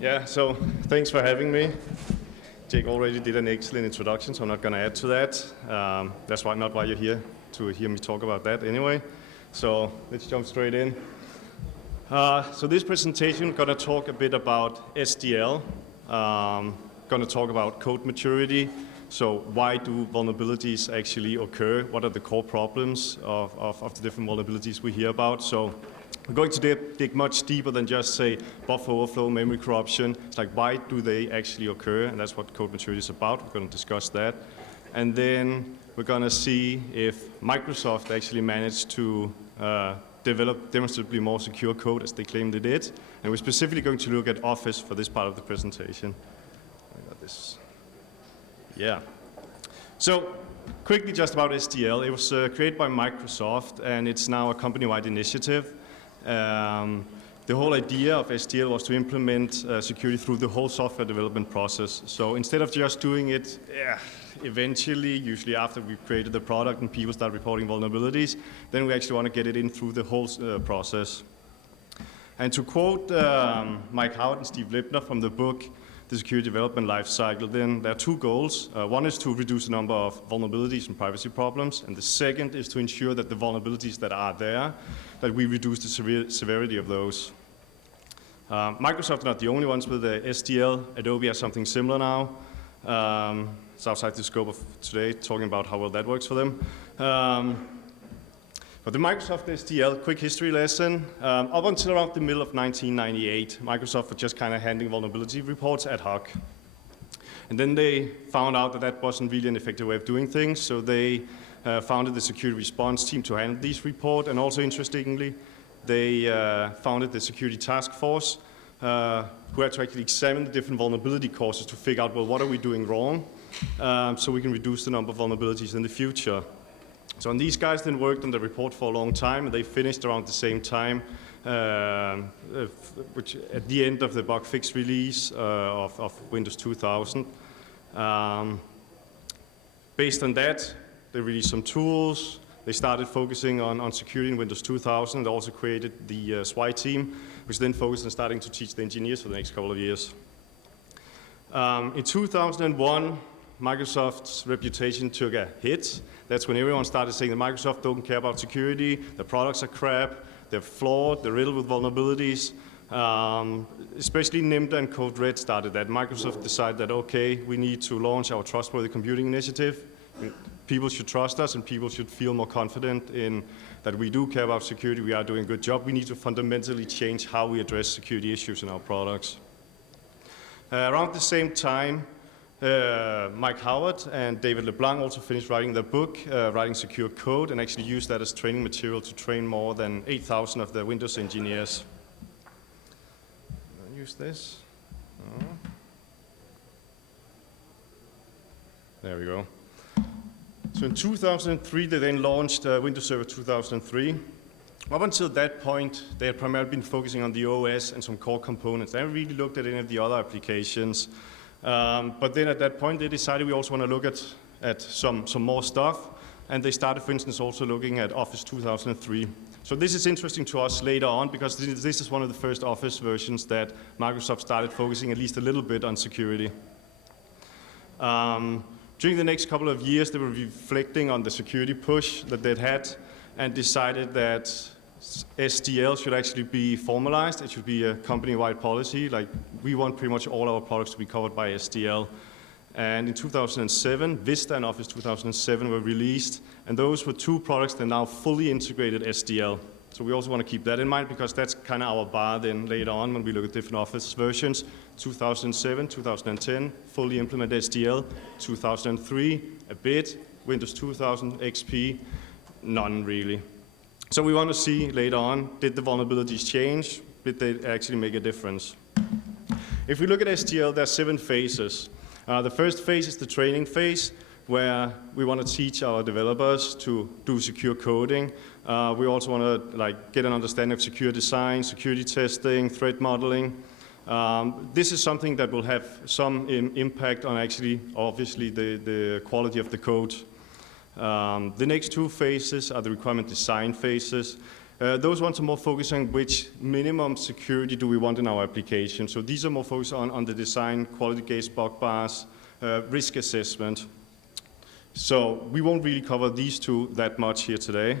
Yeah, so thanks for having me. Jake already did an excellent introduction, so I'm not going to add to that. That's not why you're here, to hear me talk about that anyway. So let's jump straight in. So this presentation, I'm going to talk a bit about SDL. Going to talk about code maturity. So why do vulnerabilities actually occur? What are the core problems of the different vulnerabilities we hear about? So we're going to dig much deeper than just say buffer overflow, memory corruption. It's like, why do they actually occur? And that's what code maturity is about. We're going to discuss that. And then we're going to see if Microsoft actually managed to develop demonstrably more secure code as they claimed they did. And we're specifically going to look at Office for this part of the presentation. I got this. Yeah. So quickly just about SDL. It was created by Microsoft, and it's now a company-wide initiative. The whole idea of SDL was to implement security through the whole software development process. So instead of just doing it eventually, usually after we've created the product and people start reporting vulnerabilities, then we actually want to get it in through the whole process. And to quote Mike Howard and Steve Lipner from the book, The Security Development Lifecycle, then there are two goals. One is to reduce the number of vulnerabilities and privacy problems, and the second is to ensure that the vulnerabilities that are there, that we reduce the severity of those. Microsoft are not the only ones with the SDL. Adobe has something similar now. It's outside the scope of today, talking about how well that works for them. But the Microsoft SDL, quick history lesson. Up until around the middle of 1998, Microsoft was just kind of handing vulnerability reports ad hoc. And then they found out that that wasn't really an effective way of doing things, so they founded the security response team to handle these reports, and also interestingly, they founded the security task force, who had to actually examine the different vulnerability causes to figure out, well, what are we doing wrong, so we can reduce the number of vulnerabilities in the future. So and these guys then worked on the report for a long time, and they finished around the same time, which at the end of the bug fix release of Windows 2000. Based on that, they released some tools. They started focusing on security in Windows 2000. They also created the SWI team, which then focused on starting to teach the engineers for the next couple of years. In 2001, Microsoft's reputation took a hit. That's when everyone started saying that Microsoft don't care about security, their products are crap, they're flawed, they're riddled with vulnerabilities. Especially NIMDA and Code Red started that. Microsoft decided that, okay, we need to launch our Trustworthy Computing initiative. People should trust us, and people should feel more confident in that we do care about security, we are doing a good job. We need to fundamentally change how we address security issues in our products. Around the same time, Mike Howard and David LeBlanc also finished writing their book, Writing Secure Code, and actually used that as training material to train more than 8,000 of their Windows engineers. Use this. Oh. There we go. So in 2003, they then launched Windows Server 2003. Up until that point, they had primarily been focusing on the OS and some core components. They haven't really looked at any of the other applications. But then at that point, they decided we also want to look at some more stuff. And they started, for instance, also looking at Office 2003. So this is interesting to us later on, because this is one of the first Office versions that Microsoft started focusing at least a little bit on security. During the next couple of years, they were reflecting on the security push that they'd had and decided that SDL should actually be formalized. It should be a company-wide policy. Like, we want pretty much all our products to be covered by SDL. And in 2007, Vista and Office 2007 were released, and those were two products that now fully integrated SDL. So we also want to keep that in mind, because that's kind of our bar then later on when we look at different Office versions. 2007, 2010, fully implement SDL. 2003, a bit. Windows 2000, XP, none really. So we want to see later on, did the vulnerabilities change? Did they actually make a difference? If we look at SDL, there are 7 phases. The first phase is the training phase, where we want to teach our developers to do secure coding. We also want to get an understanding of secure design, security testing, threat modeling. This is something that will have some impact on actually, obviously, the quality of the code. The next 2 phases are the requirement design phases. Those ones are more focused on which minimum security do we want in our application. So these are more focused on the design, quality gates, bug bars, risk assessment. So we won't really cover these two that much here today.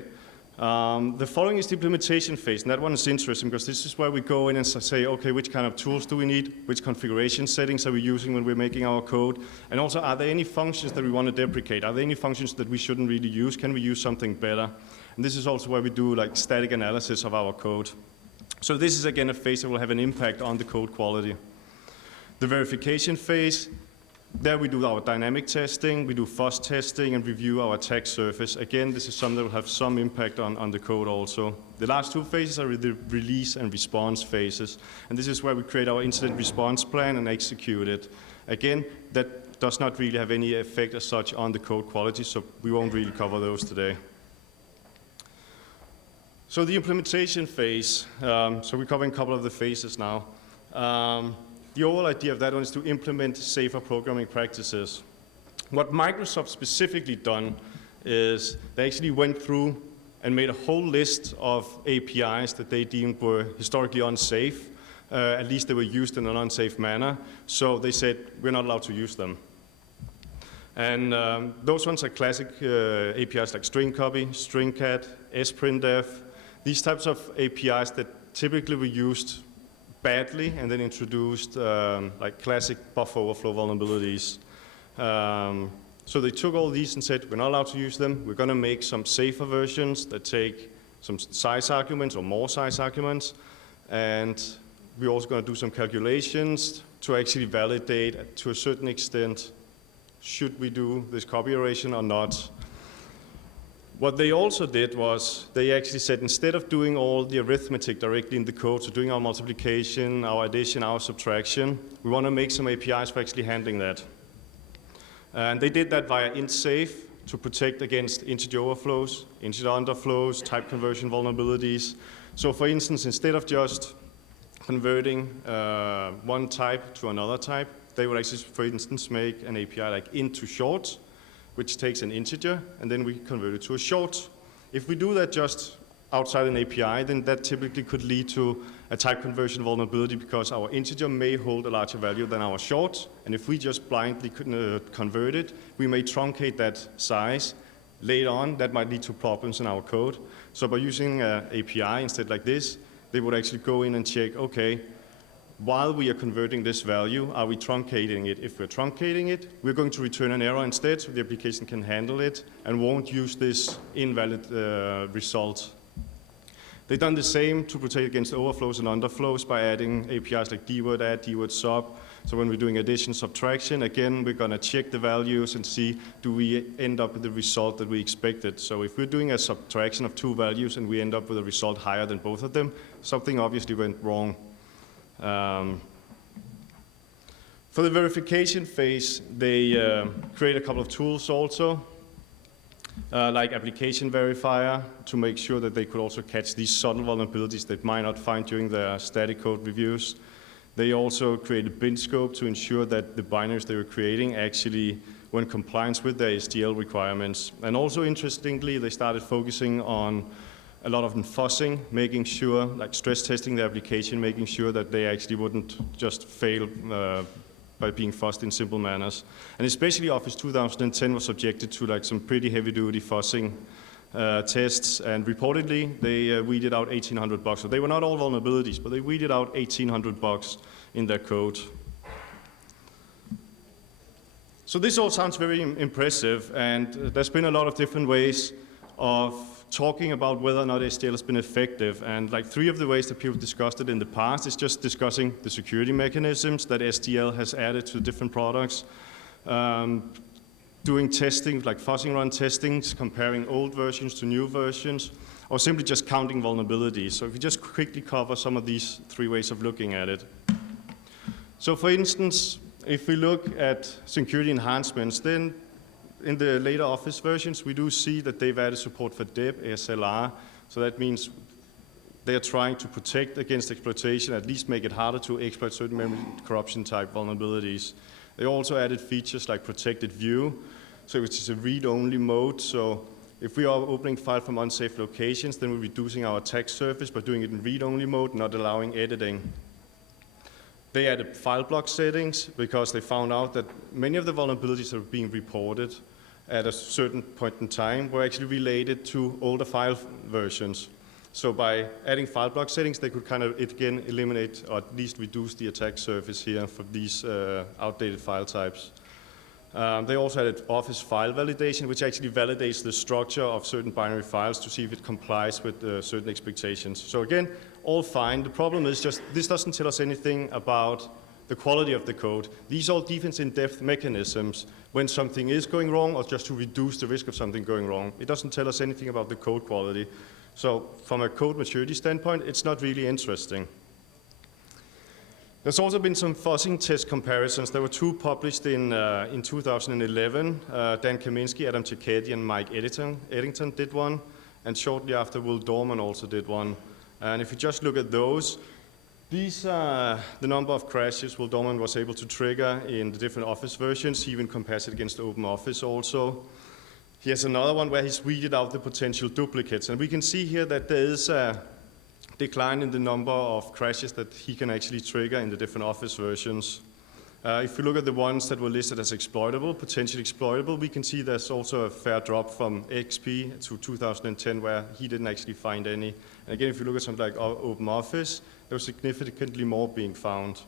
The following is the implementation phase, and that one is interesting because this is where we go in and say, okay, which kind of tools do we need? Which configuration settings are we using when we're making our code? And also, are there any functions that we want to deprecate? Are there any functions that we shouldn't really use? Can we use something better? And this is also where we do like static analysis of our code. So this is again a phase that will have an impact on the code quality. The verification phase, there we do our dynamic testing, we do fuzz testing, and review our attack surface. Again, this is something that will have some impact on the code also. The last two phases are the release and response phases. And this is where we create our incident response plan and execute it. Again, that does not really have any effect as such on the code quality, so we won't really cover those today. So the implementation phase, so we're covering a couple of the phases now. The overall idea of that one is to implement safer programming practices. What Microsoft specifically done is they actually went through and made a whole list of APIs that they deemed were historically unsafe. At least they were used in an unsafe manner. So they said, we're not allowed to use them. And those ones are classic APIs like string copy, string cat, sprintf. These types of APIs that typically were used badly and then introduced like classic buffer overflow vulnerabilities. So they took all these and said, we're not allowed to use them. We're going to make some safer versions that take some size arguments or more size arguments. And we're also going to do some calculations to actually validate to a certain extent, should we do this copy erasure or not. What they also did was they actually said instead of doing all the arithmetic directly in the code, so doing our multiplication, our addition, our subtraction, we want to make some APIs for actually handling that. And they did that via int-safe to protect against integer overflows, integer underflows, type conversion vulnerabilities. So for instance, instead of just converting one type to another type, they would actually, for instance, make an API like int to short, which takes an integer, and then we convert it to a short. If we do that just outside an API, then that typically could lead to a type conversion vulnerability because our integer may hold a larger value than our short, and if we just blindly convert it, we may truncate that size. Later on, that might lead to problems in our code. So by using an API instead like this, they would actually go in and check, okay, while we are converting this value, are we truncating it? If we're truncating it, we're going to return an error instead so the application can handle it and won't use this invalid result. They've done the same to protect against overflows and underflows by adding APIs like dword add, dword sub. So when we're doing addition, subtraction, again, we're going to check the values and see, do we end up with the result that we expected? So if we're doing a subtraction of two values and we end up with a result higher than both of them, something obviously went wrong. For the verification phase, they create a couple of tools also, like application verifier to make sure that they could also catch these subtle vulnerabilities they might not find during their static code reviews. They also created bin scope to ensure that the binaries they were creating actually were in compliance with their SDL requirements. And also interestingly, they started focusing on a lot of fuzzing, making sure, like stress testing the application, making sure that they actually wouldn't just fail by being fuzzed in simple manners. And especially Office 2010 was subjected to like some pretty heavy-duty fuzzing tests, and reportedly they weeded out 1,800 bugs. So they were not all vulnerabilities, but they weeded out 1,800 bugs in their code. So this all sounds very impressive, and there's been a lot of different ways of talking about whether or not SDL has been effective. And like three of the ways that people discussed it in the past is just discussing the security mechanisms that SDL has added to different products, doing testing, like fuzzing run testings, comparing old versions to new versions, or simply just counting vulnerabilities. So if we just quickly cover some of these three ways of looking at it. So for instance, if we look at security enhancements, then in the later Office versions, we do see that they've added support for DEP, ASLR. So that means they're trying to protect against exploitation, at least make it harder to exploit certain memory corruption type vulnerabilities. They also added features like protected view, so which is a read-only mode. So If we are opening file from unsafe locations, then we're reducing our attack surface by doing it in read-only mode, not allowing editing. They added file block settings because they found out that many of the vulnerabilities that were being reported at a certain point in time were actually related to older file versions. So by adding file block settings, they could kind of, again, eliminate or at least reduce the attack surface here for these outdated file types. They also added Office file validation, which actually validates the structure of certain binary files to see if it complies with certain expectations. So again, all fine. The problem is just this doesn't tell us anything about the quality of the code. These are all defense in-depth mechanisms when something is going wrong or just to reduce the risk of something going wrong. It doesn't tell us anything about the code quality. So from a code maturity standpoint, it's not really interesting. There's also been some fuzzing test comparisons. There were two published in 2011. Dan Kaminsky, Adam Cicchetti, and Mike Eddington did one. And shortly after, Will Dorman also did one. And if you just look at those, these are the number of crashes Will Dorman was able to trigger in the different Office versions. He even compares it against OpenOffice also. He has another one where he's weeded out the potential duplicates. And we can see here that there is a decline in the number of crashes that he can actually trigger in the different Office versions. If you look at the ones that were listed as exploitable, potentially exploitable, we can see there's also a fair drop from XP to 2010 where he didn't actually find any. And again, if you look at something like OpenOffice, there was significantly more being found.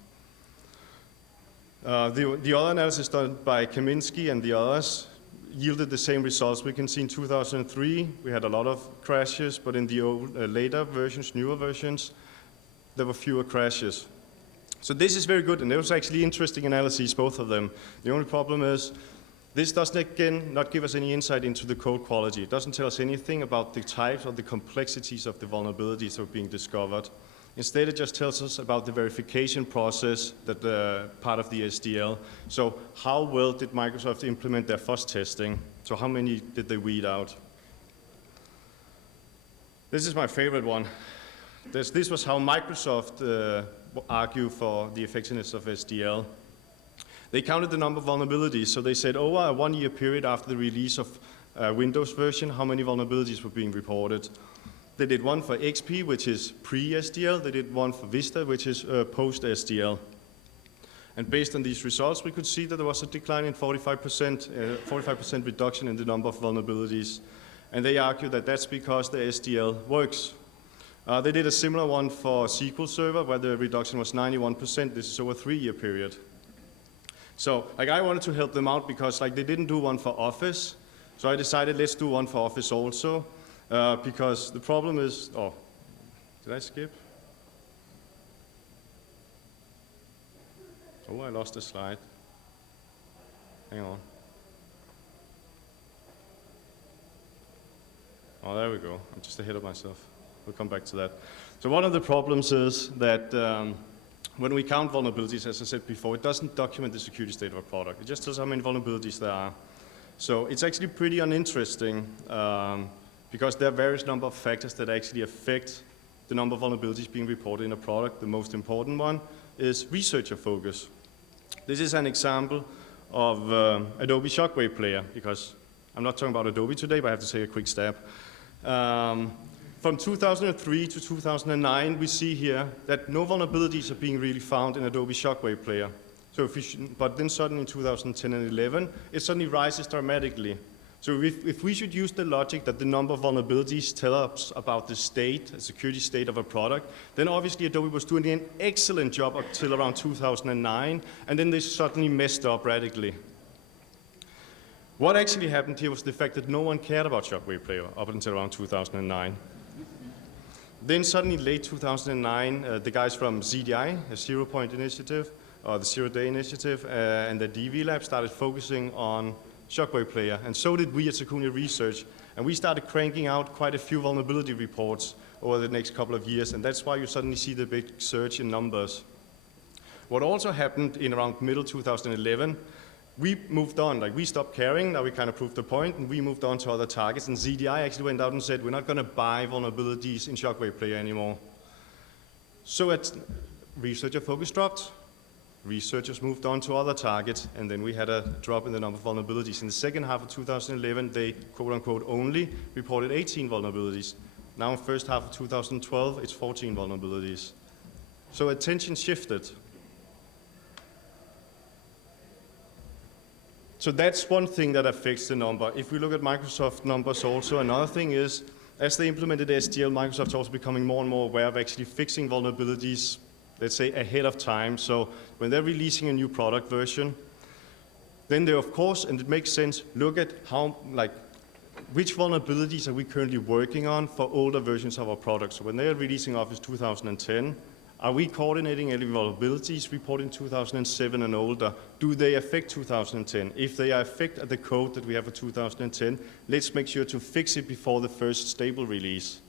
The other analysis done by Kaminsky and the others yielded the same results. We can see in 2003, we had a lot of crashes, but in the later versions, newer versions, there were fewer crashes. So this is very good, and it was actually interesting analyses, both of them. The only problem is, this doesn't, again, not give us any insight into the code quality. It doesn't tell us anything about the types or the complexities of the vulnerabilities that are being discovered. Instead, it just tells us about the verification process that part of the SDL. So how well did Microsoft implement their fuzz testing? So how many did they weed out? This is my favorite one. This was how Microsoft argued for the effectiveness of SDL. They counted the number of vulnerabilities. So they said over a 1 year period after the release of Windows version, how many vulnerabilities were being reported. They did one for XP, which is pre-SDL. They did one for Vista, which is post-SDL. And based on these results, we could see that there was a decline in 45% reduction in the number of vulnerabilities. And they argue that that's because the SDL works. They did a similar one for SQL Server, where the reduction was 91%. This is over a 3 year period. So I wanted to help them out because they didn't do one for Office. So I decided let's do one for Office also. Because the problem is, oh, did I skip? Oh, I lost a slide. Hang on. Oh, there we go. I'm just ahead of myself. We'll come back to that. So one of the problems is that when we count vulnerabilities, as I said before, it doesn't document the security state of a product. It just tells how many vulnerabilities there are. So it's actually pretty uninteresting. Because there are various number of factors that actually affect the number of vulnerabilities being reported in a product. The most important one is researcher focus. This is an example of Adobe Shockwave player, because I'm not talking about Adobe today, but I have to take a quick stab. From 2003 to 2009, we see here that no vulnerabilities are being really found in Adobe Shockwave player. So but then suddenly in 2010 and 11, it suddenly rises dramatically. So if we should use the logic that the number of vulnerabilities tell us about the state, the security state of a product, then obviously Adobe was doing an excellent job until around 2009, and then they suddenly messed up radically. What actually happened here was the fact that no one cared about Shockwave Player up until around 2009. Then suddenly, late 2009, the guys from ZDI, a zero-point initiative, or the zero-day initiative, and the DV lab started focusing on Shockwave Player, and so did we at Security Research, and we started cranking out quite a few vulnerability reports over the next couple of years, and that's why you suddenly see the big surge in numbers. What also happened in around middle 2011, we moved on, we stopped caring, now we kind of proved the point, and we moved on to other targets, and ZDI actually went out and said, we're not going to buy vulnerabilities in Shockwave Player anymore. So researcher focus dropped, Researchers moved on to other targets, and then we had a drop in the number of vulnerabilities. In the second half of 2011, they, quote-unquote, only reported 18 vulnerabilities. Now in the first half of 2012, it's 14 vulnerabilities. So attention shifted. So that's one thing that affects the number. If we look at Microsoft numbers also, another thing is, as they implemented SDL, Microsoft's also becoming more and more aware of actually fixing vulnerabilities, let's say, ahead of time. So when they're releasing a new product version, then they, of course, and it makes sense, look at how, which vulnerabilities are we currently working on for older versions of our products. So when they are releasing Office 2010, are we coordinating any vulnerabilities reported in 2007 and older? Do they affect 2010? If they affect the code that we have for 2010, let's make sure to fix it before the first stable release.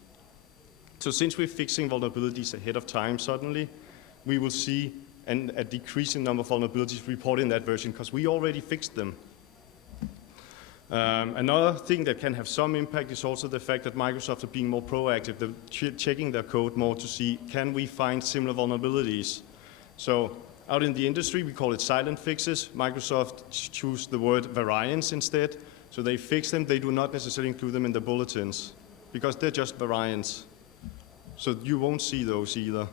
So since we're fixing vulnerabilities ahead of time suddenly, we will see a decreasing number of vulnerabilities reported in that version because we already fixed them. Another thing that can have some impact is also the fact that Microsoft are being more proactive. They're checking their code more to see, can we find similar vulnerabilities? So out in the industry, we call it silent fixes. Microsoft choose the word variants instead. So they fix them. They do not necessarily include them in the bulletins because they're just variants. So you won't see those either.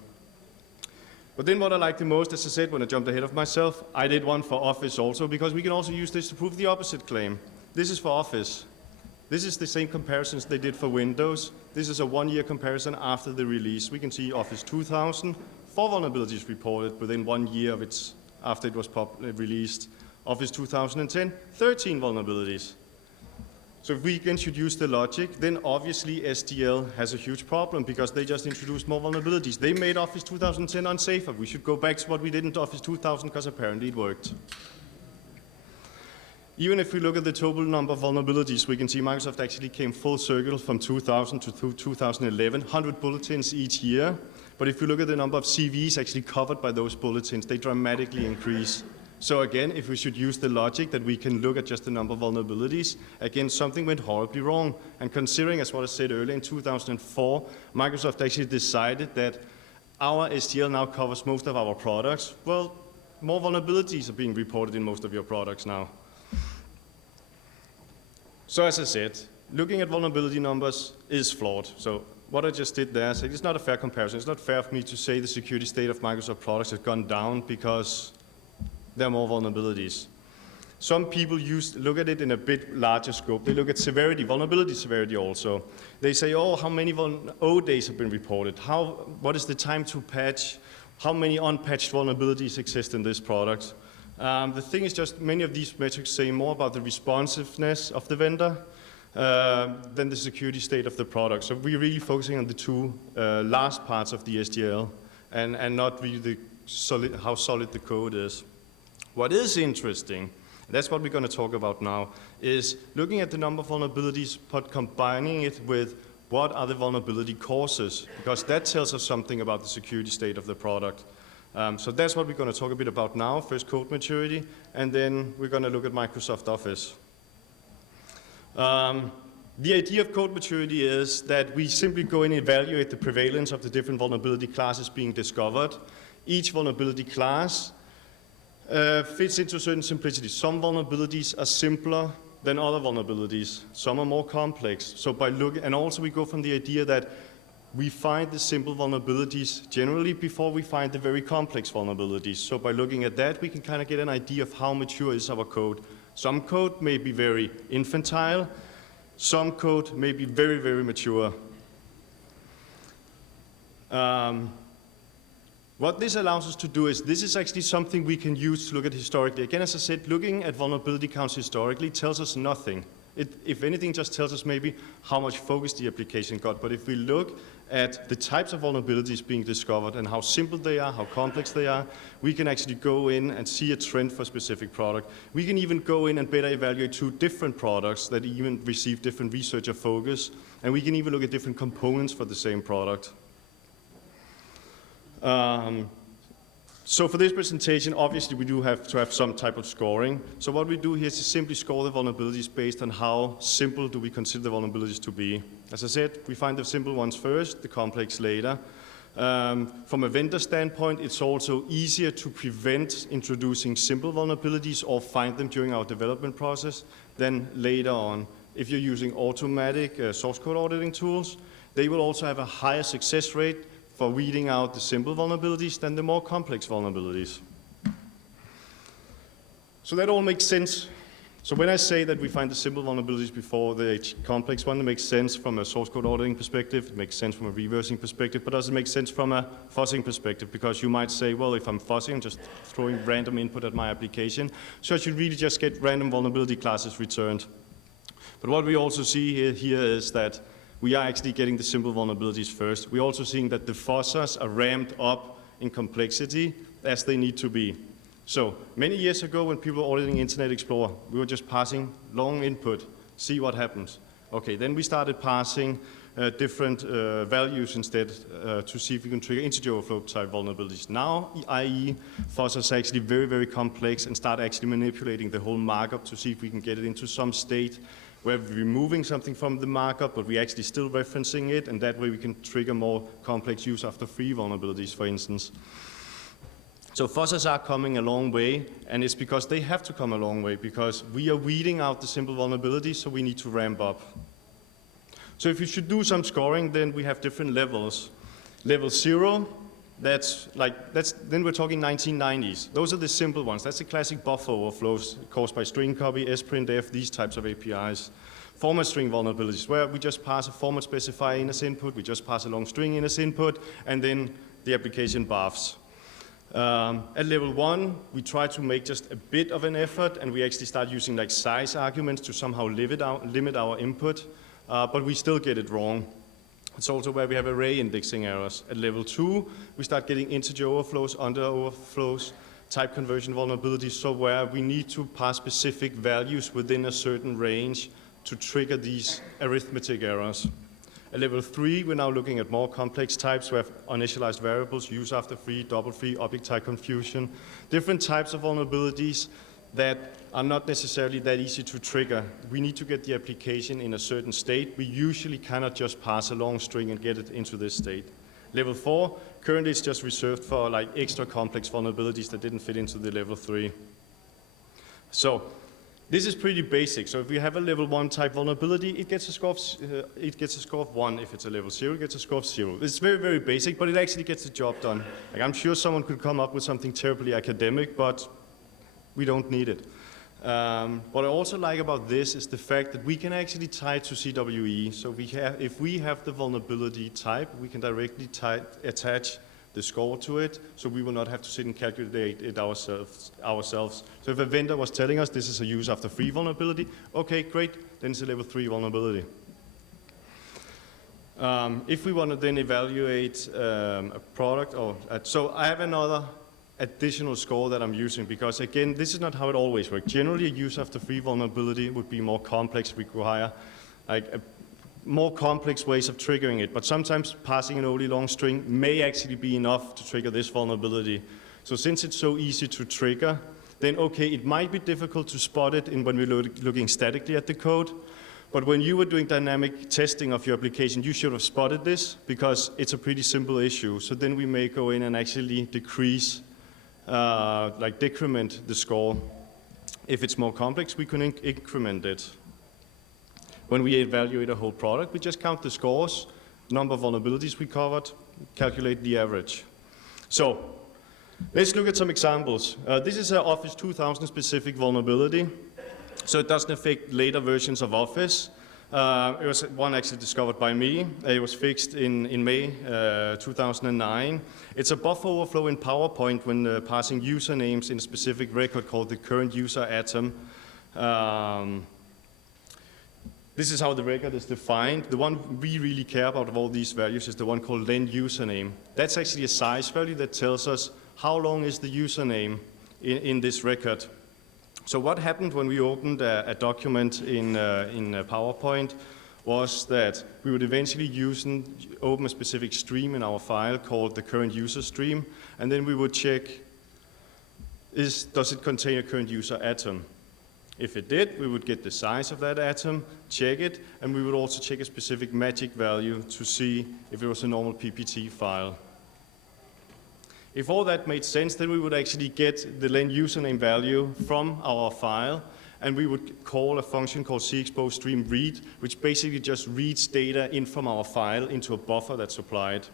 But then what I like the most, as I said, when I jumped ahead of myself, I did one for Office also because we can also use this to prove the opposite claim. This is for Office. This is the same comparisons they did for Windows. This is a one-year comparison after the release. We can see Office 2000, 4 vulnerabilities reported within 1 year of after it was released. Office 2010, 13 vulnerabilities. So if we introduce the logic, then obviously SDL has a huge problem because they just introduced more vulnerabilities. They made Office 2010 unsafer. We should go back to what we did in Office 2000 because apparently it worked. Even if we look at the total number of vulnerabilities, we can see Microsoft actually came full circle from 2000 to 2011, 100 bulletins each year. But if you look at the number of CVs actually covered by those bulletins, they dramatically increase. So again, if we should use the logic that we can look at just the number of vulnerabilities, again, something went horribly wrong. And considering, as what I said earlier, in 2004, Microsoft actually decided that our SDL now covers most of our products. Well, more vulnerabilities are being reported in most of your products now. So as I said, looking at vulnerability numbers is flawed. So what I just did there, it's not a fair comparison. It's not fair for me to say the security state of Microsoft products has gone down because there are more vulnerabilities. Some people look at it in a bit larger scope. They look at severity, vulnerability severity also. They say, oh, how many O days have been reported? What is the time to patch? How many unpatched vulnerabilities exist in this product? The thing is just many of these metrics say more about the responsiveness of the vendor than the security state of the product. So we're really focusing on the two last parts of the SDL and not really how solid the code is. What is interesting, and that's what we're going to talk about now, is looking at the number of vulnerabilities but combining it with what are the vulnerability causes, because that tells us something about the security state of the product. So that's what we're going to talk a bit about now, first code maturity, and then we're going to look at Microsoft Office. The idea of code maturity is that we simply go and evaluate the prevalence of the different vulnerability classes being discovered. Each vulnerability class fits into certain simplicity. Some vulnerabilities are simpler than other vulnerabilities. Some are more complex. So by looking, and also we go from the idea that we find the simple vulnerabilities generally before we find the very complex vulnerabilities. So by looking at that, we can kind of get an idea of how mature is our code. Some code may be very infantile. Some code may be very, very mature. What this allows us to do is, this is actually something we can use to look at historically. Again, as I said, looking at vulnerability counts historically tells us nothing. If anything, just tells us maybe how much focus the application got. But if we look at the types of vulnerabilities being discovered and how simple they are, how complex they are, we can actually go in and see a trend for a specific product. We can even go in and better evaluate 2 different products that even receive different researcher focus. And we can even look at different components for the same product. So for this presentation, obviously we do have to have some type of scoring. So what we do here is to simply score the vulnerabilities based on how simple do we consider the vulnerabilities to be. As I said, we find the simple ones first, the complex later. From a vendor standpoint, it's also easier to prevent introducing simple vulnerabilities or find them during our development process than later on. If you're using automatic source code auditing tools, they will also have a higher success rate for weeding out the simple vulnerabilities than the more complex vulnerabilities. So that all makes sense. So when I say that we find the simple vulnerabilities before the complex one, it makes sense from a source code auditing perspective, it makes sense from a reversing perspective, but does it make sense from a fuzzing perspective? Because you might say, well, if I'm fuzzing, I'm just throwing random input at my application, so I should really just get random vulnerability classes returned. But what we also see here is that we are actually getting the simple vulnerabilities first. We're also seeing that the fuzzers are ramped up in complexity as they need to be. So many years ago, when people were auditing Internet Explorer, we were just passing long input, see what happens. Okay, then we started passing different values instead to see if we can trigger integer overflow type vulnerabilities. Now, i.e., fuzzers are actually very, very complex and start actually manipulating the whole markup to see if we can get it into some state where we're removing something from the markup, but we're actually still referencing it, and that way we can trigger more complex use after free vulnerabilities, for instance. So fuzzers are coming a long way, and it's because they have to come a long way, because we are weeding out the simple vulnerabilities, so we need to ramp up. So if you should do some scoring, then we have different levels. Level 0, then we're talking 1990s. Those are the simple ones. That's the classic buffer overflows caused by string copy, sprintf, these types of APIs. Format string vulnerabilities, where we just pass a format specifier in as input, we just pass a long string in as input, and then the application buffs. At level 1, we try to make just a bit of an effort, and we actually start using like size arguments to somehow limit our input, but we still get it wrong. It's also where we have array indexing errors. At level 2, we start getting integer overflows, under overflows, type conversion vulnerabilities, so where we need to pass specific values within a certain range to trigger these arithmetic errors. At level 3, we're now looking at more complex types. We have uninitialized variables, use after free, double free, object type confusion, different types of vulnerabilities that are not necessarily that easy to trigger. We need to get the application in a certain state. We usually cannot just pass a long string and get it into this state. Level 4, currently it's just reserved for like extra complex vulnerabilities that didn't fit into the level 3. So this is pretty basic. So if we have a level 1 type vulnerability, it gets a score of 1. If it's a level 0, it gets a score of 0. It's very, very basic, but it actually gets the job done. Like, I'm sure someone could come up with something terribly academic, but we don't need it. What I also like about this is the fact that we can actually tie it to CWE. So if we have the vulnerability type, we can directly attach the score to it, so we will not have to sit and calculate it ourselves. So if a vendor was telling us this is a use after free vulnerability, okay, great, then it's a level 3 vulnerability. If we want to then evaluate a product, so I have another additional score that I'm using, because again, this is not how it always works. Generally, a use after free vulnerability would be more complex, require like more complex ways of triggering it, but sometimes passing an only long string may actually be enough to trigger this vulnerability. So since it's so easy to trigger, then okay, it might be difficult to spot it when we're looking statically at the code, but when you were doing dynamic testing of your application, you should have spotted this, because it's a pretty simple issue. So then we may go in and actually decrease, decrement the score. If it's more complex, we can increment it. When we evaluate a whole product, we just count the scores, number of vulnerabilities we covered, calculate the average. So let's look at some examples. This is an Office 2000 specific vulnerability. So it doesn't affect later versions of Office. It was one actually discovered by me. It was fixed in May 2009. It's a buffer overflow in PowerPoint when passing usernames in a specific record called the current user atom. This is how the record is defined. The one we really care about of all these values is the one called len username. That's actually a size value that tells us how long is the username in this record. So what happened when we opened a document in PowerPoint was that we would eventually open a specific stream in our file called the current user stream, and then we would check, does it contain a current user atom? If it did, we would get the size of that atom, check it, and we would also check a specific magic value to see if it was a normal PPT file. If all that made sense, then we would actually get the len username value from our file, and we would call a function called cexpose stream read, which basically just reads data in from our file into a buffer that's supplied.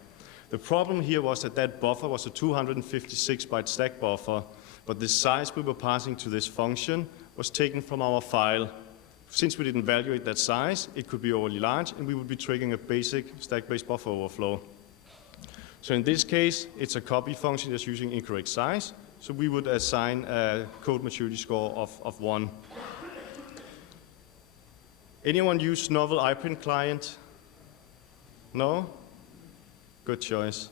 The problem here was that that buffer was a 256-byte stack buffer, but the size we were passing to this function was taken from our file. Since we didn't evaluate that size, it could be overly large, and we would be triggering a basic stack-based buffer overflow. So in this case, it's a copy function that's using incorrect size, so we would assign a code maturity score of 1. Anyone use Novell iPrint client? No? Good choice.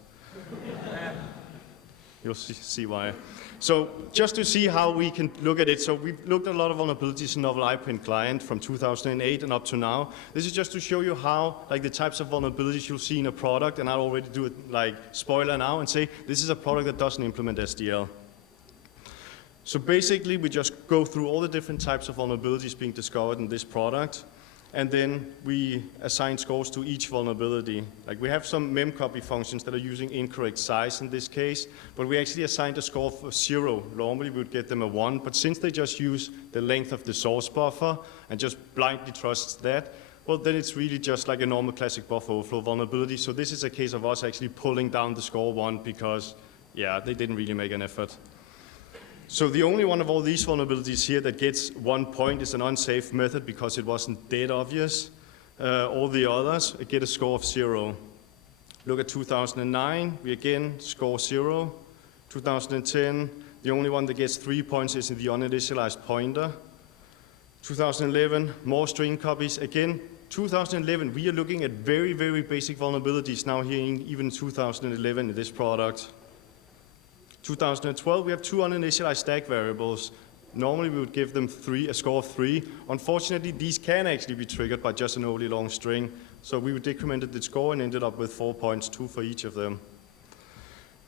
You'll see why. So just to see how we can look at it, so we've looked at a lot of vulnerabilities in Novell iPrint client from 2008 and up to now. This is just to show you how, like, the types of vulnerabilities you'll see in a product, and I'll already do it like spoiler now and say this is a product that doesn't implement SDL. So basically we just go through all the different types of vulnerabilities being discovered in this product, and then we assign scores to each vulnerability. Like, we have some memcopy functions that are using incorrect size in this case, but we actually assigned a score of 0. Normally we would get them a 1, but since they just use the length of the source buffer and just blindly trust that, well, then it's really just like a normal classic buffer overflow vulnerability. So this is a case of us actually pulling down the score 1 because, yeah, they didn't really make an effort. So the only one of all these vulnerabilities here that gets 1 point is an unsafe method because it wasn't dead obvious. All the others get a score of 0. Look at 2009, we again score 0. 2010, the only one that gets 3 points is in the uninitialized pointer. 2011, more string copies. Again, 2011, we are looking at very, very basic vulnerabilities now here in even 2011 in this product. 2012, we have 2 uninitialized stack variables. Normally we would give them a score of 3. Unfortunately, these can actually be triggered by just an overly long string. So we decremented the score and ended up with 4 points, 2 for each of them.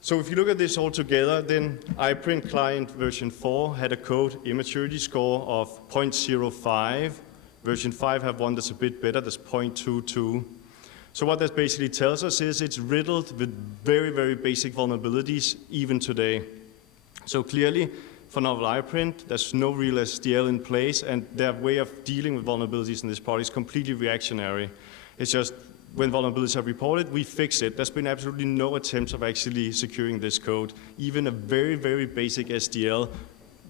So if you look at this all together, then iPrint client version 4 had a code immaturity score of 0.05. Version 5 have one that's a bit better, that's 0.22. So what that basically tells us is it's riddled with very, very basic vulnerabilities even today. So clearly, for Novell iPrint, there's no real SDL in place, and their way of dealing with vulnerabilities in this product is completely reactionary. It's just when vulnerabilities are reported, we fix it. There's been absolutely no attempts of actually securing this code. Even a very, very basic SDL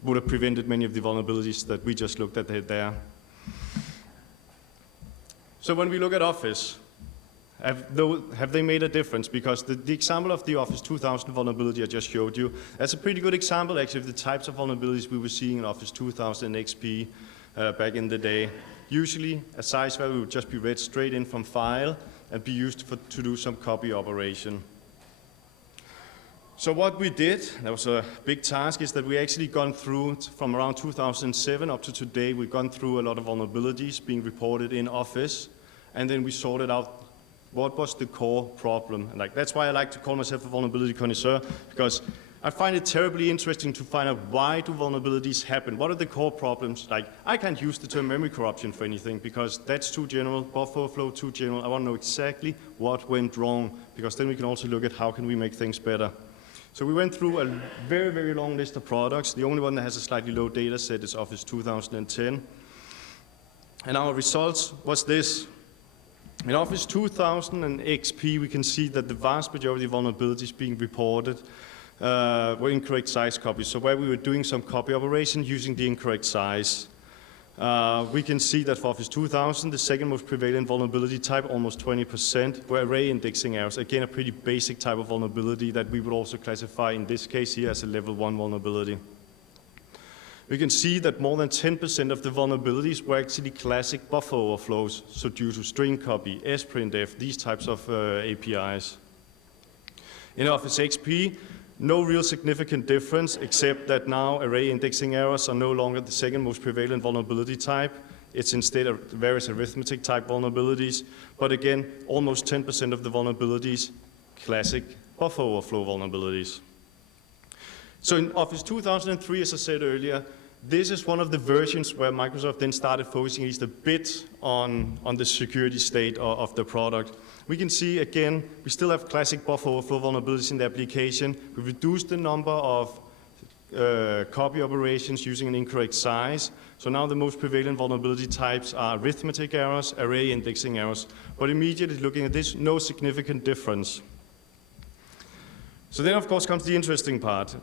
would have prevented many of the vulnerabilities that we just looked at there. So when we look at Office, have they made a difference? Because the example of the Office 2000 vulnerability I just showed you, that's a pretty good example actually of the types of vulnerabilities we were seeing in Office 2000 and XP back in the day. Usually a size value would just be read straight in from file and be used to do some copy operation. So what we did, that was a big task, is that we actually gone through, from around 2007 up to today, we've gone through a lot of vulnerabilities being reported in Office, and then we sorted out what was the core problem. And that's why I like to call myself a vulnerability connoisseur, because I find it terribly interesting to find out why do vulnerabilities happen. What are the core problems? Like, I can't use the term memory corruption for anything because that's too general, buffer overflow too general. I want to know exactly what went wrong, because then we can also look at how can we make things better. So we went through a very, very long list of products. The only one that has a slightly low data set is Office 2010. And our results was this. In Office 2000 and XP, we can see that the vast majority of vulnerabilities being reported were incorrect size copies. So where we were doing some copy operation using the incorrect size. We can see that for Office 2000, the second most prevalent vulnerability type, almost 20%, were array indexing errors. Again, a pretty basic type of vulnerability that we would also classify in this case here as a level 1 vulnerability. We can see that more than 10% of the vulnerabilities were actually classic buffer overflows, so due to string copy, sprintf, these types of APIs. In Office XP, no real significant difference, except that now array indexing errors are no longer the second most prevalent vulnerability type. It's instead of various arithmetic type vulnerabilities. But again, almost 10% of the vulnerabilities, classic buffer overflow vulnerabilities. So in Office 2003, as I said earlier, this is one of the versions where Microsoft then started focusing at least a bit on the security state of the product. We can see, again, we still have classic buffer overflow vulnerabilities in the application. We reduced the number of copy operations using an incorrect size. So now the most prevalent vulnerability types are arithmetic errors, array indexing errors. But immediately looking at this, no significant difference. So then, of course, comes the interesting part.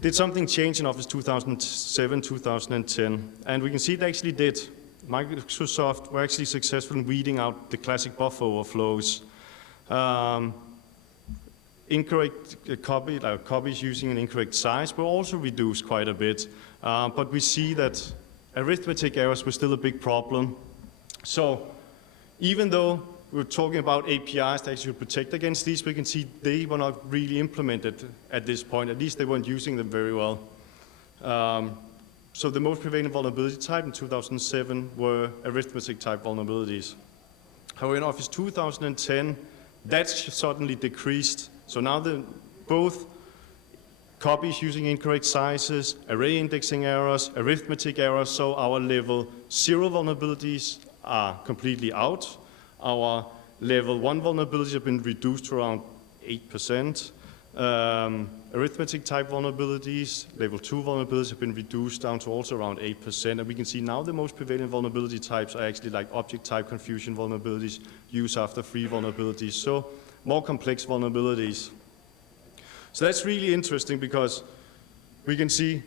Did something change in Office 2007, 2010? And we can see it actually did. Microsoft were actually successful in weeding out the classic buffer overflows. Incorrect copies using an incorrect size were also reduced quite a bit. But we see that arithmetic errors were still a big problem. So even though we're talking about APIs that actually protect against these, we can see they were not really implemented at this point. At least they weren't using them very well. So the most prevalent vulnerability type in 2007 were arithmetic type vulnerabilities. However, in Office 2010, that's suddenly decreased. So now both copies using incorrect sizes, array indexing errors, arithmetic errors, so our level 0 vulnerabilities are completely out. Our level 1 vulnerabilities have been reduced to around 8%. Arithmetic type vulnerabilities, level 2 vulnerabilities have been reduced down to also around 8%. And we can see now the most prevalent vulnerability types are actually like object type confusion vulnerabilities, use after free vulnerabilities. So more complex vulnerabilities. So that's really interesting because we can see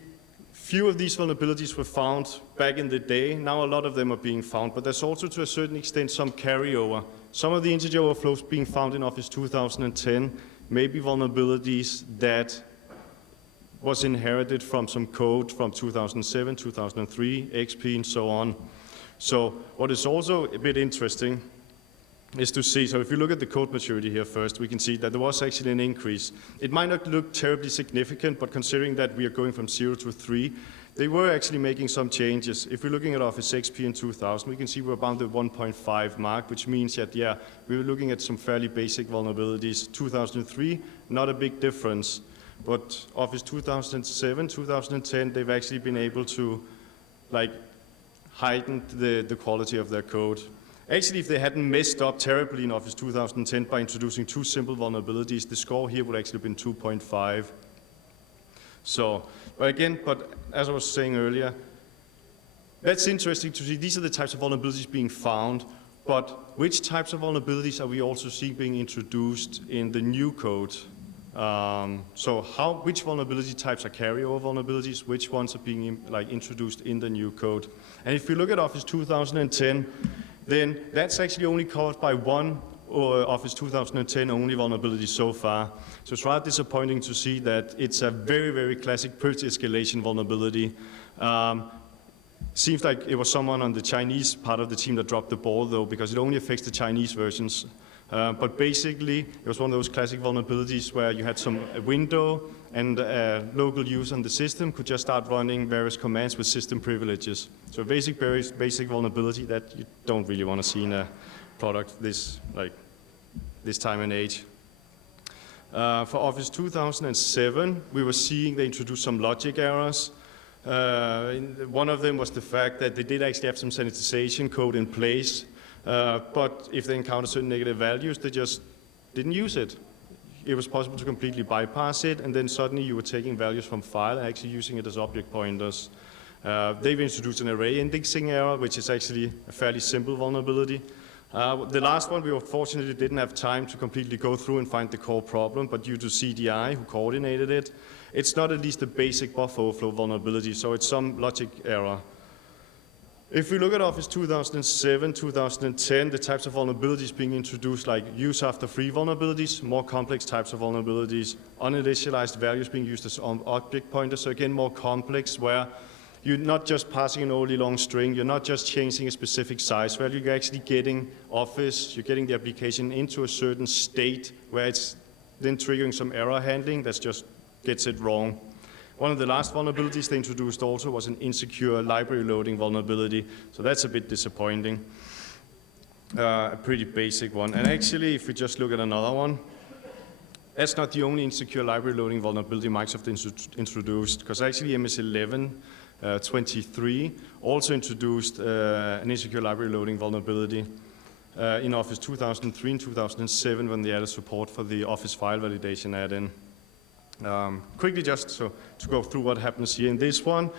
few of these vulnerabilities were found back in the day. Now a lot of them are being found, but there's also to a certain extent some carryover. Some of the integer overflows being found in Office 2010 may be vulnerabilities that was inherited from some code from 2007, 2003, XP, and so on. So what is also a bit interesting is to see, so if you look at the code maturity here first, we can see that there was actually an increase. It might not look terribly significant, but considering that we are going from 0 to 3, they were actually making some changes. If we're looking at Office XP in 2000, we can see we're about the 1.5 mark, which means that, yeah, we were looking at some fairly basic vulnerabilities. 2003, not a big difference. But Office 2007, 2010, they've actually been able to, like, heighten the quality of their code. Actually, if they hadn't messed up terribly in Office 2010 by introducing 2 simple vulnerabilities, the score here would actually have been 2.5. So, but as I was saying earlier, that's interesting to see. These are the types of vulnerabilities being found, but which types of vulnerabilities are we also seeing being introduced in the new code? Which vulnerability types are carryover vulnerabilities? Which ones are being introduced in the new code? And if you look at Office 2010, then that's actually only covered by one Office 2010 only vulnerability so far. So it's rather disappointing to see that it's a very, very classic post-escalation vulnerability. Seems like it was someone on the Chinese part of the team that dropped the ball, though, because it only affects the Chinese versions. But basically, it was one of those classic vulnerabilities where you had some window and local user on the system could just start running various commands with system privileges. So a very basic vulnerability that you don't really want to see in a product this time and age. For Office 2007, we were seeing they introduced some logic errors. One of them was the fact that they did actually have some sanitization code in place, but if they encountered certain negative values, they just didn't use it. It was possible to completely bypass it, and then suddenly you were taking values from file and actually using it as object pointers. They've introduced an array indexing error, which is actually a fairly simple vulnerability. The last one, we unfortunately didn't have time to completely go through and find the core problem, but due to CDI, who coordinated it, it's not at least a basic buffer overflow vulnerability, so it's some logic error. If we look at Office 2007, 2010, the types of vulnerabilities being introduced, like use after free vulnerabilities, more complex types of vulnerabilities, uninitialized values being used as object pointers, so again, more complex, where you're not just passing an overly long string, you're not just changing a specific size value, you're actually getting Office, you're getting the application into a certain state where it's then triggering some error handling that just gets it wrong. One of the last vulnerabilities they introduced also was an insecure library loading vulnerability, so that's a bit disappointing. A pretty basic one. And actually, if we just look at another one, that's not the only insecure library loading vulnerability Microsoft introduced, because actually MS11 23 also introduced an insecure library loading vulnerability in Office 2003 and 2007 when they added support for the Office file validation add-in. Quickly just to go through what happens here in this one,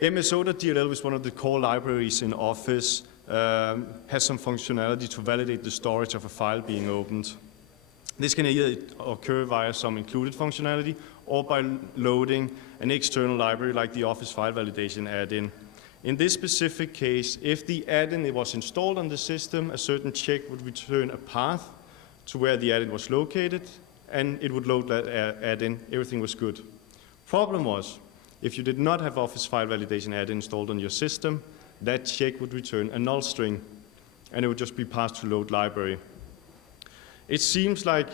MSO.dll is one of the core libraries in Office, has some functionality to validate the storage of a file being opened. This can either occur via some included functionality or by loading an external library like the Office file validation add-in. In this specific case, if the add-in was installed on the system, a certain check would return a path to where the add-in was located, and it would load that add-in. Everything was good. Problem was, if you did not have Office file validation add-in installed on your system, that check would return a null string, and it would just be passed to load library. It seems like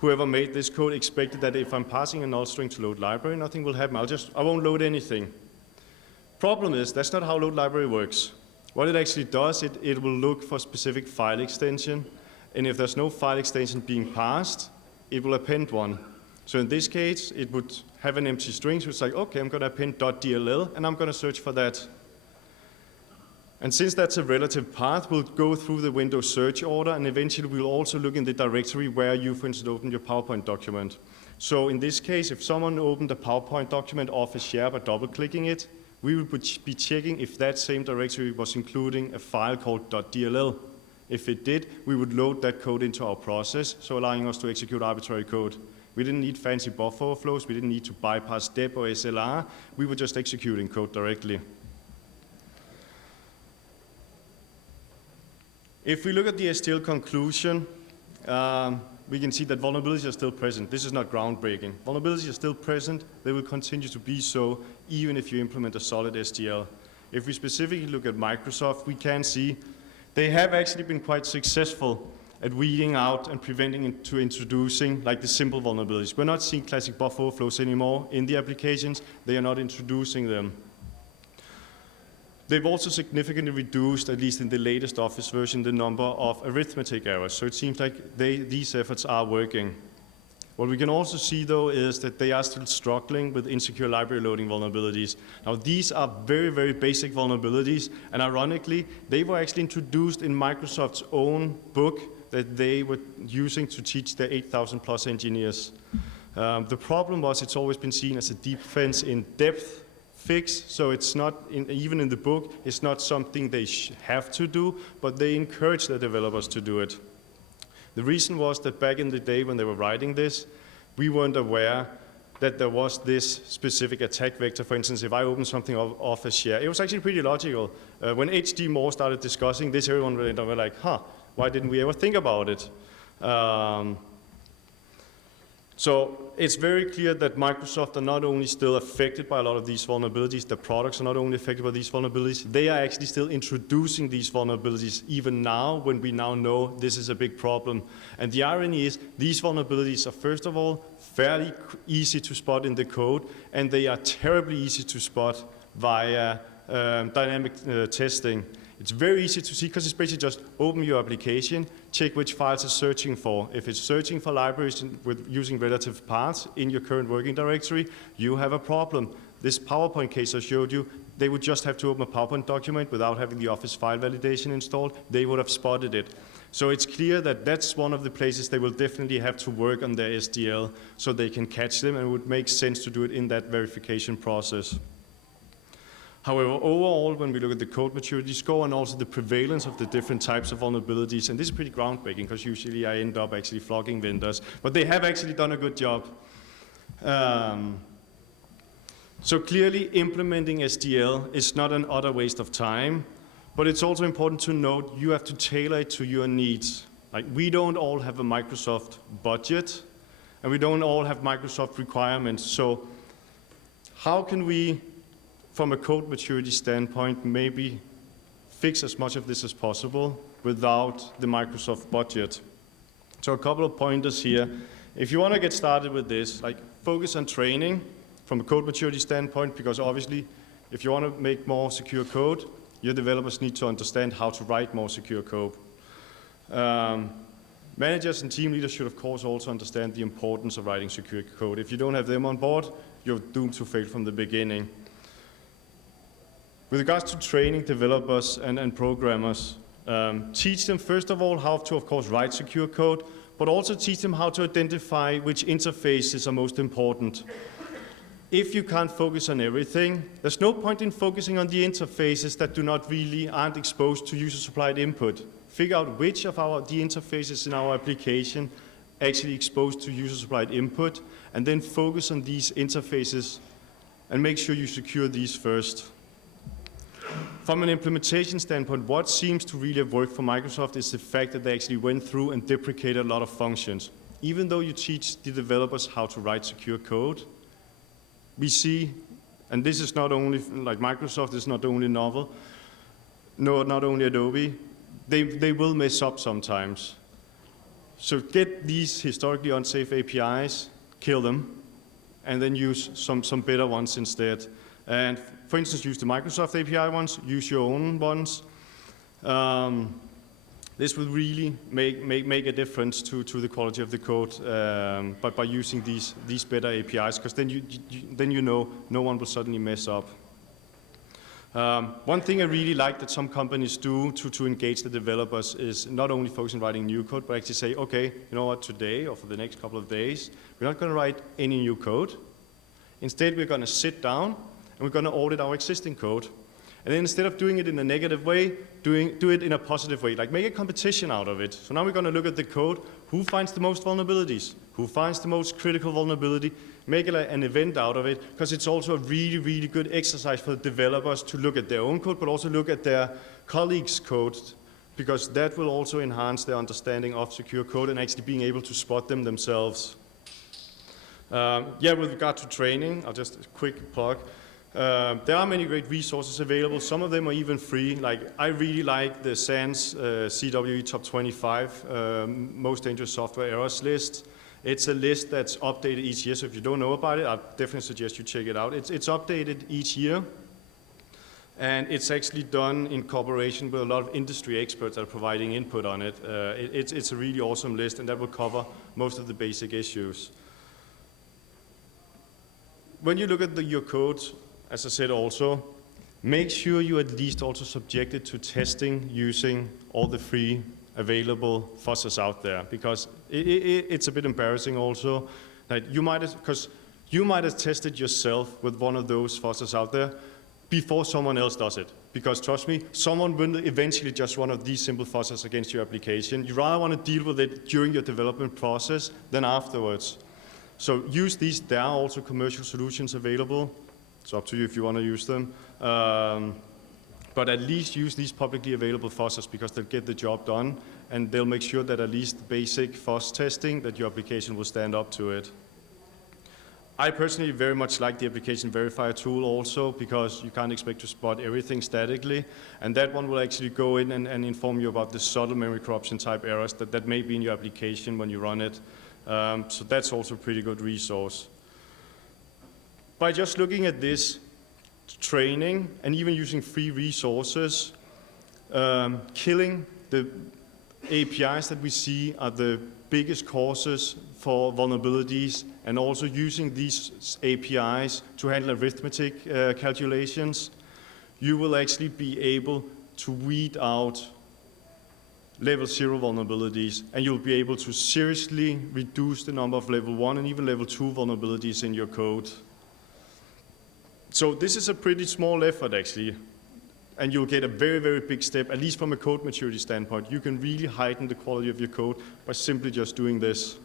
whoever made this code expected that if I'm passing a null string to load library, nothing will happen. I won't load anything. Problem is, that's not how load library works. What it actually does, it will look for specific file extension, and if there's no file extension being passed, it will append one. So in this case, it would have an empty string, so it's like, okay, I'm going to append .dll, and I'm going to search for that. And since that's a relative path, we'll go through the Windows search order, and eventually we'll also look in the directory where you, for instance, opened your PowerPoint document. So in this case, if someone opened a PowerPoint document off a share by double-clicking it, we would be checking if that same directory was including a file called .dll. If it did, we would load that code into our process, so allowing us to execute arbitrary code. We didn't need fancy buffer overflows. We didn't need to bypass deb or SLR. We were just executing code directly. If we look at the SDL conclusion, we can see that vulnerabilities are still present. This is not groundbreaking. Vulnerabilities are still present. They will continue to be so, even if you implement a solid SDL. If we specifically look at Microsoft, we can see they have actually been quite successful at weeding out and preventing to introducing like the simple vulnerabilities. We're not seeing classic buffer overflows anymore in the applications. They are not introducing them. They've also significantly reduced, at least in the latest Office version, the number of arithmetic errors. So it seems like these efforts are working. What we can also see, though, is that they are still struggling with insecure library loading vulnerabilities. Now, these are very, very basic vulnerabilities, and ironically, they were actually introduced in Microsoft's own book that they were using to teach their 8,000 plus engineers. The problem was it's always been seen as a defense in depth fix, so it's not, even in the book, it's not something they have to do, but they encourage their developers to do it. The reason was that back in the day when they were writing this, we weren't aware that there was this specific attack vector. For instance, if I open something off a share, it was actually pretty logical. When H.D. Moore started discussing this, everyone went like, huh, why didn't we ever think about it? So it's very clear that Microsoft are not only still affected by a lot of these vulnerabilities, the products are not only affected by these vulnerabilities, they are actually still introducing these vulnerabilities even now when we now know this is a big problem. And the irony is these vulnerabilities are, first of all, fairly easy to spot in the code, and they are terribly easy to spot via dynamic testing. It's very easy to see because it's basically just open your application, check which files it's searching for. If it's searching for libraries with using relative paths in your current working directory, you have a problem. This PowerPoint case I showed you, they would just have to open a PowerPoint document without having the Office file validation installed. They would have spotted it. So it's clear that that's one of the places they will definitely have to work on their SDL so they can catch them, and it would make sense to do it in that verification process. However, overall, when we look at the code maturity score and also the prevalence of the different types of vulnerabilities, and this is pretty groundbreaking because usually I end up actually flogging vendors, but they have actually done a good job. So clearly implementing SDL is not an utter waste of time, but it's also important to note you have to tailor it to your needs. Like, we don't all have a Microsoft budget, and we don't all have Microsoft requirements. So how can we, from a code maturity standpoint, maybe fix as much of this as possible without the Microsoft budget? So a couple of pointers here. If you want to get started with this, like, focus on training from a code maturity standpoint, because obviously if you want to make more secure code, your developers need to understand how to write more secure code. Managers and team leaders should of course also understand the importance of writing secure code. If you don't have them on board, you're doomed to fail from the beginning. With regards to training developers and programmers, teach them first of all how to, of course, write secure code, but also teach them how to identify which interfaces are most important. If you can't focus on everything, there's no point in focusing on the interfaces that aren't exposed to user-supplied input. Figure out which of the interfaces in our application actually exposed to user-supplied input, and then focus on these interfaces and make sure you secure these first. From an implementation standpoint, what seems to really have worked for Microsoft is the fact that they actually went through and deprecated a lot of functions. Even though you teach the developers how to write secure code, we see, and this is not only, like Microsoft, is not only Novell, not only Adobe, they will mess up sometimes. So get these historically unsafe APIs, kill them, and then use some better ones instead. And for instance, use the Microsoft API ones, use your own ones. This will really make a difference to the quality of the code by using these better APIs, because then you know no one will suddenly mess up. One thing I really like that some companies do to engage the developers is not only focus on writing new code, but actually say, okay, you know what, today or for the next couple of days, we're not going to write any new code. Instead, we're going to sit down and we're going to audit our existing code. And then instead of doing it in a negative way, do it in a positive way, like make a competition out of it. So now we're going to look at the code, who finds the most vulnerabilities, who finds the most critical vulnerability, make an event out of it, because it's also a really, really good exercise for the developers to look at their own code, but also look at their colleagues' code, because that will also enhance their understanding of secure code and actually being able to spot them themselves. With regard to training, I'll just a quick plug. There are many great resources available. Some of them are even free. Like, I really like the SANS CWE Top 25 Most Dangerous Software Errors list. It's a list that's updated each year, so if you don't know about it, I definitely suggest you check it out. It's updated each year, and it's actually done in cooperation with a lot of industry experts that are providing input on it. It's a really awesome list, and that will cover most of the basic issues. When you look at your code, as I said also, make sure you at least also subject it to testing using all the free available fuzzers out there, because it's a bit embarrassing also that you might have tested yourself with one of those fuzzers out there before someone else does it. Because trust me, someone will eventually just run one of these simple fuzzers against your application. You rather want to deal with it during your development process than afterwards. So use these. There are also commercial solutions available. It's up to you if you want to use them. But at least use these publicly available fuzzers, because they'll get the job done, and they'll make sure that at least the basic fuzz testing, that your application will stand up to it. I personally very much like the application verifier tool also, because you can't expect to spot everything statically, and that one will actually go in and inform you about the subtle memory corruption type errors that may be in your application when you run it. So that's also a pretty good resource. By just looking at this training and even using free resources, killing the APIs that we see are the biggest causes for vulnerabilities, and also using these APIs to handle arithmetic calculations, you will actually be able to weed out level 0 vulnerabilities, and you'll be able to seriously reduce the number of level 1 and even level 2 vulnerabilities in your code. So this is a pretty small effort actually, and you'll get a very, very big step, at least from a code maturity standpoint. You can really heighten the quality of your code by simply just doing this.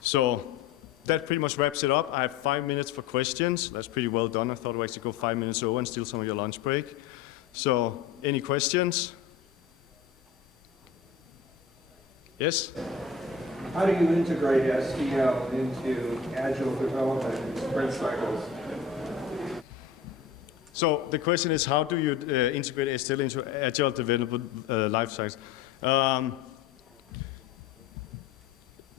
So that pretty much wraps it up. I have 5 minutes for questions. That's pretty well done. I thought we'd actually go 5 minutes over and steal some of your lunch break. So any questions? Yes? How do you integrate SDL into agile development and sprint cycles? So the question is, how do you integrate SDL into agile development lifecycle?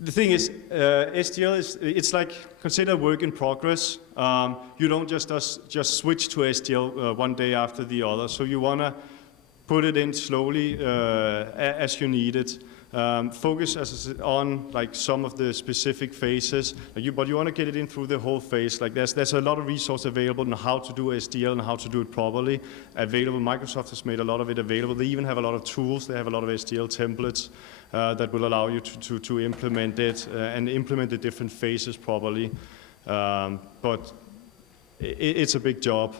The thing is, SDL it's like, consider work in progress. You don't just switch to SDL one day after the other. So you want to put it in slowly as you need it. Focus on like some of the specific phases, but you want to get it in through the whole phase. Like there's a lot of resource available on how to do SDL and how to do it properly. Available, Microsoft has made a lot of it available. They even have a lot of tools. They have a lot of SDL templates that will allow you to implement it and implement the different phases properly. But it's a big job.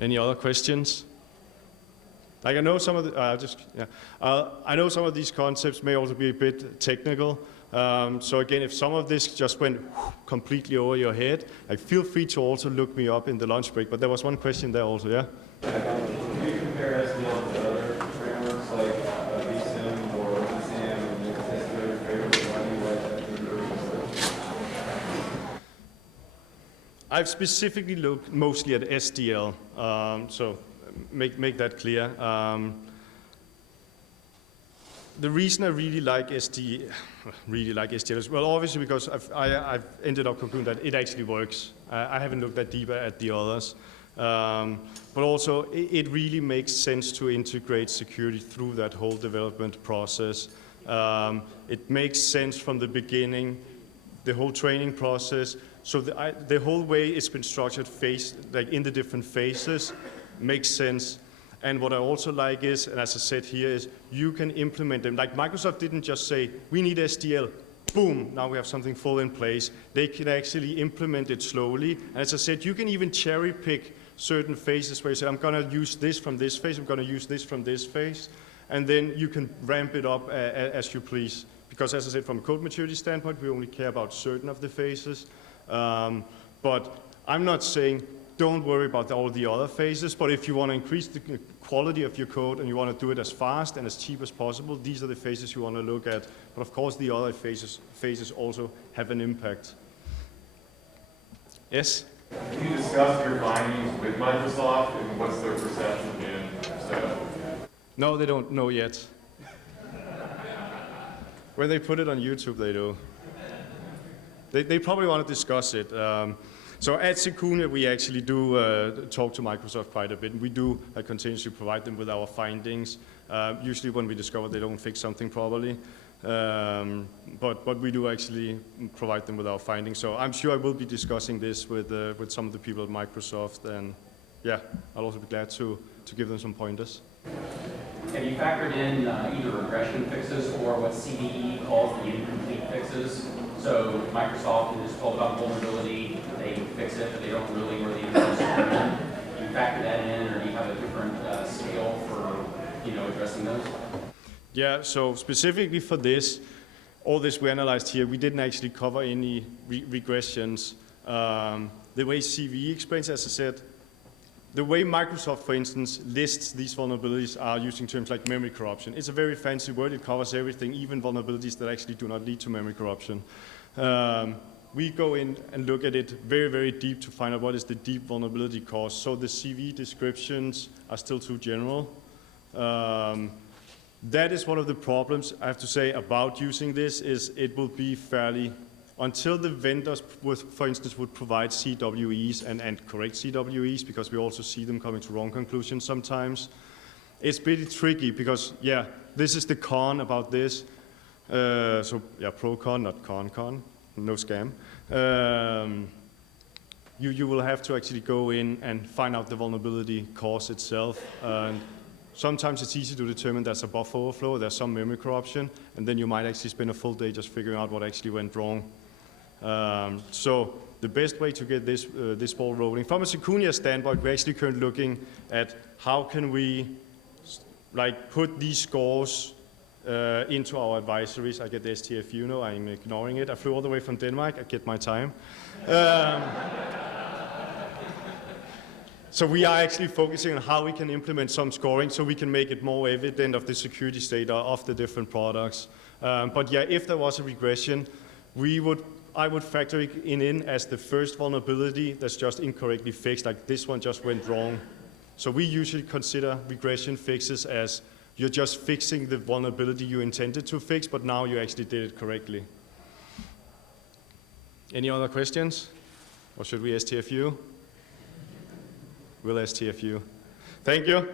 Any other questions? Like I know some of the, I know some of these concepts may also be a bit technical. So again, if some of this just went completely over your head, like feel free to also look me up in the lunch break. But there was one question there also, yeah? Can you compare SDL to other frameworks like vSIM or vSAM and SDL frameworks? Why do you like that? I've specifically looked mostly at SDL, so make that clear. The reason I really like SDL is, well, obviously because I've ended up concluding that it actually works. I haven't looked that deeper at the others. But also, it really makes sense to integrate security through that whole development process. It makes sense from the beginning, the whole training process. So the whole way it's been structured, like in the different phases, makes sense. And what I also like is, and as I said here, is you can implement them. Like Microsoft didn't just say, we need SDL, boom, now we have something full in place. They can actually implement it slowly. And as I said, you can even cherry pick certain phases where you say, I'm going to use this from this phase, I'm going to use this from this phase. And then you can ramp it up as you please. Because as I said, from a code maturity standpoint, we only care about certain of the phases. But I'm not saying don't worry about all the other phases, but if you want to increase the quality of your code and you want to do it as fast and as cheap as possible, these are the phases you want to look at. But of course, the other phases also have an impact. Yes? Can you discuss your findings with Microsoft and what's their perception been? No, they don't know yet. When they put it on YouTube, they do. They probably want to discuss it. So at Secunia, we actually do talk to Microsoft quite a bit. We do continuously provide them with our findings. Usually when we discover they don't fix something properly. But we do actually provide them with our findings. So I'm sure I will be discussing this with some of the people at Microsoft. And yeah, I'll also be glad to give them some pointers. Have you factored in either regression fixes or what CVE calls the incomplete fixes? So Microsoft is told about vulnerability, they fix it, but they don't really where the inputs come in. Do you factor that in, or do you have a different scale for addressing those? Yeah, so specifically for this, all this we analyzed here, we didn't actually cover any regressions. The way CVE explains, as I said, the way Microsoft, for instance, lists these vulnerabilities are using terms like memory corruption. It's a very fancy word. It covers everything, even vulnerabilities that actually do not lead to memory corruption. We go in and look at it very, very deep to find out what is the deep vulnerability cause. So the CVE descriptions are still too general. That is one of the problems, I have to say, about using this, is it will be fairly, until the vendors, for instance, would provide CWEs and correct CWEs, because we also see them coming to wrong conclusions sometimes. It's pretty tricky because, yeah, this is the con about this. So, yeah, pro-con, not con-con, no scam. You will have to actually go in and find out the vulnerability cause itself. And sometimes it's easy to determine there's a buffer overflow, there's some memory corruption, and then you might actually spend a full day just figuring out what actually went wrong. So the best way to get this ball rolling, from a Secunia standpoint, we're actually currently looking at how can we put these scores into our advisories. I get the STFU, I'm ignoring it. I flew all the way from Denmark, I get my time. So we are actually focusing on how we can implement some scoring so we can make it more evident of the security state of the different products. But yeah, if there was a regression, I would factor it in as the first vulnerability that's just incorrectly fixed, like this one just went wrong. So we usually consider regression fixes as you're just fixing the vulnerability you intended to fix, but now you actually did it correctly. Any other questions? Or should we STFU? We'll STFU. Thank you.